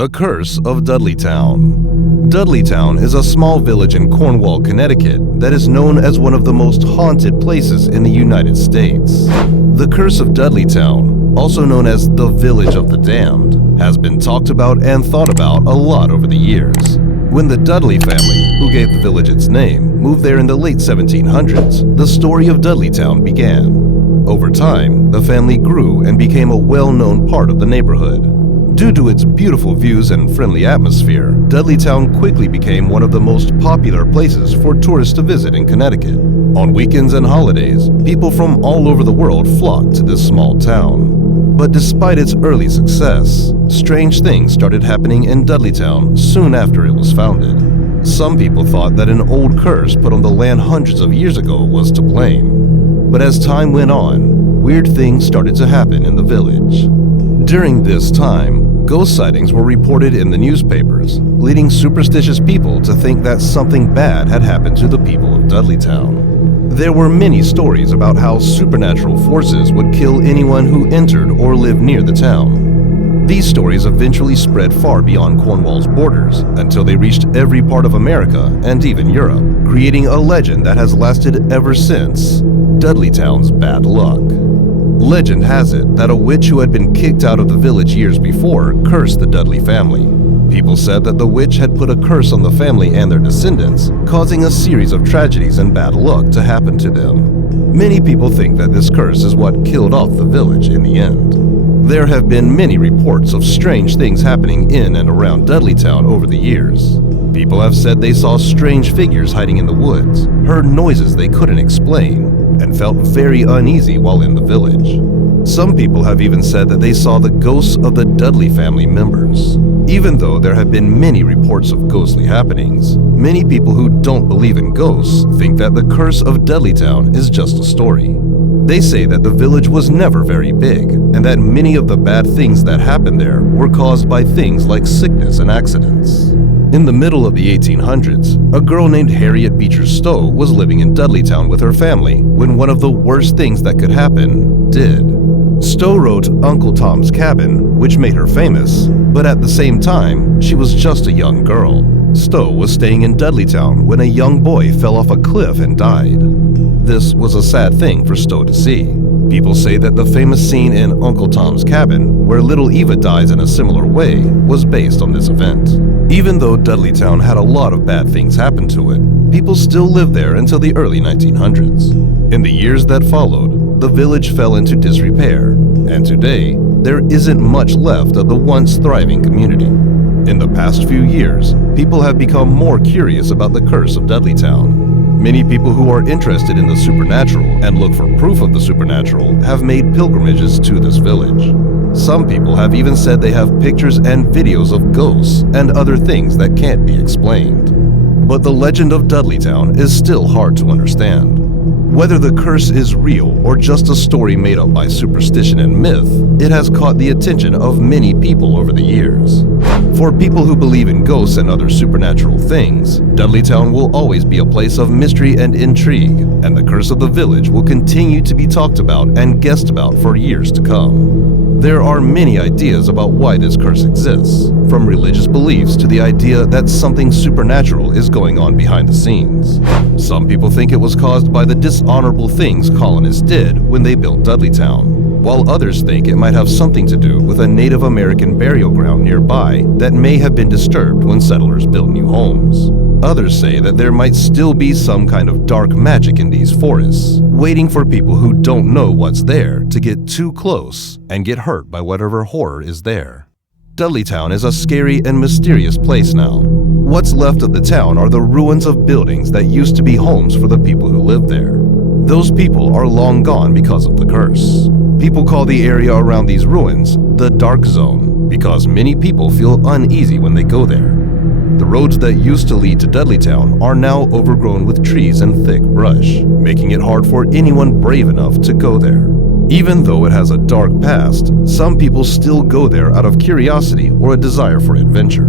The Curse of Dudleytown. Dudleytown is a small village in Cornwall, Connecticut that is known as one of the most haunted places in the United States. The Curse of Dudleytown, also known as the Village of the Damned, has been talked about and thought about a lot over the years. When the Dudley family, who gave the village its name, moved there in the late 1700s, the story of Dudleytown began. Over time, the family grew and became a well-known part of the neighborhood. Due to its beautiful views and friendly atmosphere, Dudleytown quickly became one of the most popular places for tourists to visit in Connecticut. On weekends and holidays, people from all over the world flocked to this small town. But despite its early success, strange things started happening in Dudleytown soon after it was founded. Some people thought that an old curse put on the land hundreds of years ago was to blame. But as time went on, weird things started to happen in the village. During this time, ghost sightings were reported in the newspapers, leading superstitious people to think that something bad had happened to the people of Dudleytown. There were many stories about how supernatural forces would kill anyone who entered or lived near the town. These stories eventually spread far beyond Cornwall's borders until they reached every part of America and even Europe, creating a legend that has lasted ever since: Dudleytown's bad luck. Legend has it that a witch who had been kicked out of the village years before cursed the Dudley family. People said that the witch had put a curse on the family and their descendants, causing a series of tragedies and bad luck to happen to them. Many people think that this curse is what killed off the village in the end. There have been many reports of strange things happening in and around Dudleytown over the years. People have said they saw strange figures hiding in the woods, heard noises they couldn't explain, and felt very uneasy while in the village. Some people have even said that they saw the ghosts of the Dudley family members. Even though there have been many reports of ghostly happenings, many people who don't believe in ghosts think that the curse of Dudleytown is just a story. They say that the village was never very big, and that many of the bad things that happened there were caused by things like sickness and accidents. In the middle of the 1800s, a girl named Harriet Beecher Stowe was living in Dudleytown with her family when one of the worst things that could happen did. Stowe wrote Uncle Tom's Cabin, which made her famous, but at the same time, she was just a young girl. Stowe was staying in Dudleytown when a young boy fell off a cliff and died. This was a sad thing for Stowe to see. People say that the famous scene in Uncle Tom's Cabin, where little Eva dies in a similar way, was based on this event. Even though Dudleytown had a lot of bad things happen to it, people still lived there until the early 1900s. In the years that followed, the village fell into disrepair, and today, there isn't much left of the once thriving community. In the past few years, people have become more curious about the curse of Dudleytown. Many people who are interested in the supernatural and look for proof of the supernatural have made pilgrimages to this village. Some people have even said they have pictures and videos of ghosts and other things that can't be explained. But the legend of Dudleytown is still hard to understand. Whether the curse is real or just a story made up by superstition and myth, it has caught the attention of many people over the years. For people who believe in ghosts and other supernatural things, Dudleytown will always be a place of mystery and intrigue, and the curse of the village will continue to be talked about and guessed about for years to come. There are many ideas about why this curse exists, from religious beliefs to the idea that something supernatural is going on behind the scenes. Some people think it was caused by the dishonorable things colonists did when they built Dudleytown, while others think it might have something to do with a Native American burial ground nearby that may have been disturbed when settlers built new homes. Others say that there might still be some kind of dark magic in these forests, waiting for people who don't know what's there to get too close and get hurt by whatever horror is there. Dudleytown is a scary and mysterious place now. What's left of the town are the ruins of buildings that used to be homes for the people who lived there. Those people are long gone because of the curse. People call the area around these ruins the Dark Zone because many people feel uneasy when they go there. The roads that used to lead to Dudleytown are now overgrown with trees and thick brush, making it hard for anyone brave enough to go there. Even though it has a dark past, some people still go there out of curiosity or a desire for adventure.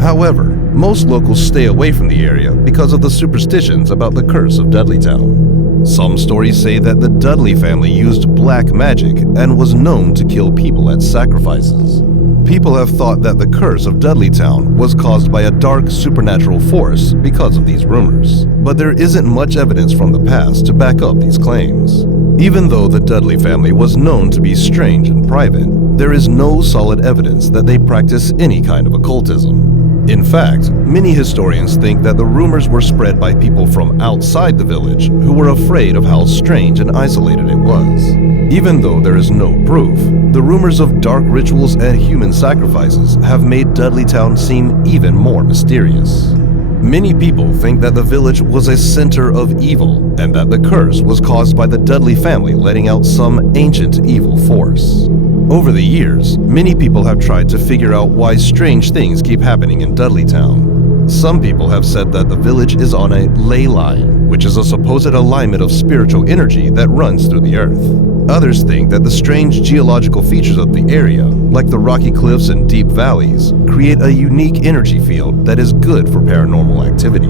However, most locals stay away from the area because of the superstitions about the curse of Dudleytown. Some stories say that the Dudley family used black magic and was known to kill people at sacrifices. People have thought that the curse of Dudleytown was caused by a dark supernatural force because of these rumors, but there isn't much evidence from the past to back up these claims. Even though the Dudley family was known to be strange and private, there is no solid evidence that they practice any kind of occultism. In fact, many historians think that the rumors were spread by people from outside the village who were afraid of how strange and isolated it was. Even though there is no proof, the rumors of dark rituals and human sacrifices have made Dudleytown seem even more mysterious. Many people think that the village was a center of evil and that the curse was caused by the Dudley family letting out some ancient evil force. Over the years, many people have tried to figure out why strange things keep happening in Dudleytown. Some people have said that the village is on a ley line, which is a supposed alignment of spiritual energy that runs through the earth. Others think that the strange geological features of the area, like the rocky cliffs and deep valleys, create a unique energy field that is good for paranormal activity.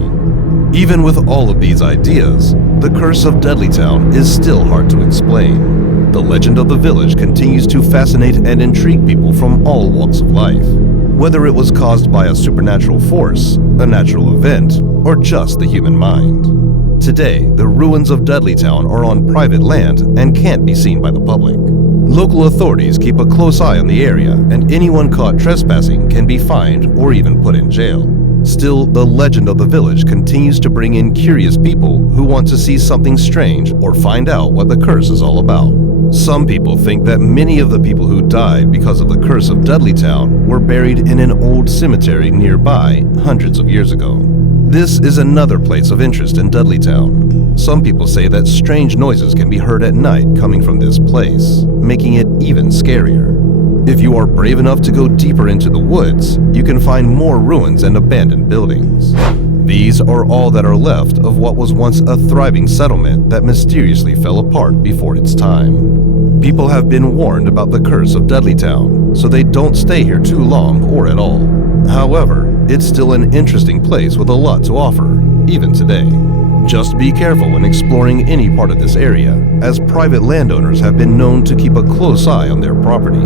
Even with all of these ideas, the curse of Dudleytown is still hard to explain. The legend of the village continues to fascinate and intrigue people from all walks of life, whether it was caused by a supernatural force, a natural event, or just the human mind. Today, the ruins of Dudleytown are on private land and can't be seen by the public. Local authorities keep a close eye on the area, and anyone caught trespassing can be fined or even put in jail. Still, the legend of the village continues to bring in curious people who want to see something strange or find out what the curse is all about. Some people think that many of the people who died because of the curse of Dudleytown were buried in an old cemetery nearby hundreds of years ago. This is another place of interest in Dudleytown. Some people say that strange noises can be heard at night coming from this place, making it even scarier. If you are brave enough to go deeper into the woods, you can find more ruins and abandoned buildings. These are all that are left of what was once a thriving settlement that mysteriously fell apart before its time. People have been warned about the curse of Dudleytown, so they don't stay here too long or at all. However, it's still an interesting place with a lot to offer, even today. Just be careful when exploring any part of this area, as private landowners have been known to keep a close eye on their property.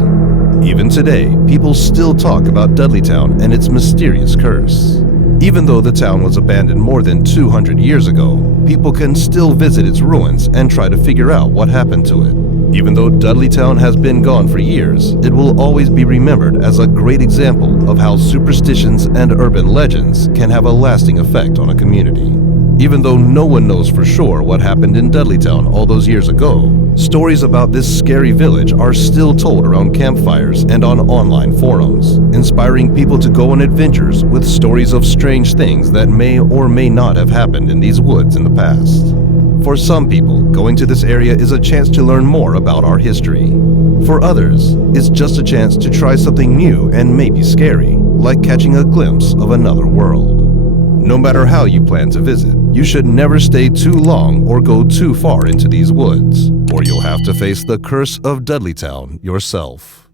Even today, people still talk about Dudleytown and its mysterious curse. Even though the town was abandoned more than 200 years ago, people can still visit its ruins and try to figure out what happened to it. Even though Dudleytown has been gone for years, it will always be remembered as a great example of how superstitions and urban legends can have a lasting effect on a community. Even though no one knows for sure what happened in Dudleytown all those years ago, stories about this scary village are still told around campfires and on online forums, inspiring people to go on adventures with stories of strange things that may or may not have happened in these woods in the past. For some people, going to this area is a chance to learn more about our history. For others, it's just a chance to try something new and maybe scary, like catching a glimpse of another world. No matter how you plan to visit, you should never stay too long or go too far into these woods, or you'll have to face the curse of Dudleytown yourself.